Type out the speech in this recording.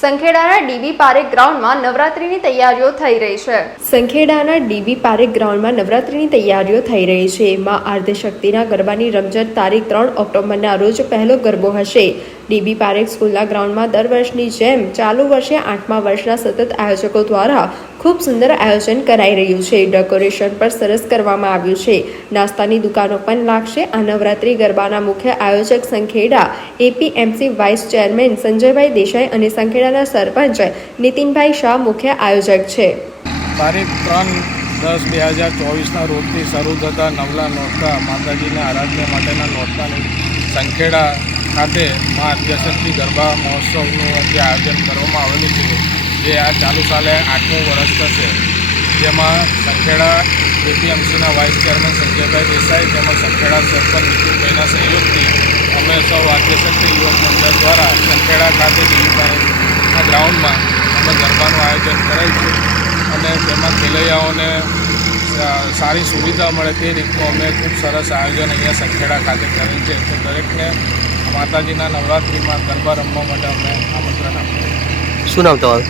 સંખેડાના dB Parekh ગ્રાઉન્ડમાં નવરાત્રીની તૈયારીઓ થઈ રહી છે. સંખેડાના ડીબી પારેખ ગ્રાઉન્ડમાં નવરાત્રીની તૈયારીઓ થઈ રહી છે. માં આદ્યશક્તિના ગરબાની રમઝટ તારીખ 3 ઓક્ટોબરના રોજ પહેલો ગરબો હશે. ડીબી પારેખ સ્કૂલના ગ્રાઉન્ડમાં દર વર્ષની જેમ ચાલુ વર્ષે 8મા વર્ષના સતત આયોજકો દ્વારા ખૂબ સુંદર આયોજન કરાઈ રહ્યું છે. ડેકોરેશન પણ સરસ કરવામાં આવ્યું છે. નાસ્તાની દુકાનો પણ લાગશે. આ નવરાત્રી ગરબાના મુખ્ય આયોજક સંખેડા એપીએમસી વાઇસ ચેરમેન સંજયભાઈ દેસાઈ અને સંખેડાના સરપંચ નીતિનભાઈ શાહ મુખ્ય આયોજક છે. તારીખ 3/10/2024ના રોજથી શરૂ થતા નવલા નોરતા માતાજીના આરાધના માટેના નોરતાની સંખેડા ખાતે મા આદ્યશક્તિ ગરબા મહોત્સવનું જે આયોજન કરવામાં આવેલું છે, જે આ ચાલુ સાલે 8મું વર્ષ થશે. જેમાં સંખેડા એપીએમસીના વાઇસ ચેરમેન સંજયભાઈ દેસાઈ તેમજ સંખેડા સરપંચ નીતિનભાઈના સહયોગથી અમે સૌ આદ્યશક્તિ યુવક મંડળ દ્વારા સંખેડા ખાતે ડીબી ગ્રાઉન્ડમાં અમે ગરબાનું આયોજન કરેલ છે અને તેમાં ખેલૈયાઓને સારી સુવિધા મળે તે રીતનું અમે ખૂબ સરસ આયોજન અહીંયા સંખેડા ખાતે કરેલ છે. તો દરેકને માતાજીના નવરાત્રિમાં ગરબા રમવા માટે અમે આમંત્રણ આપીએ. શું નામ તમારું?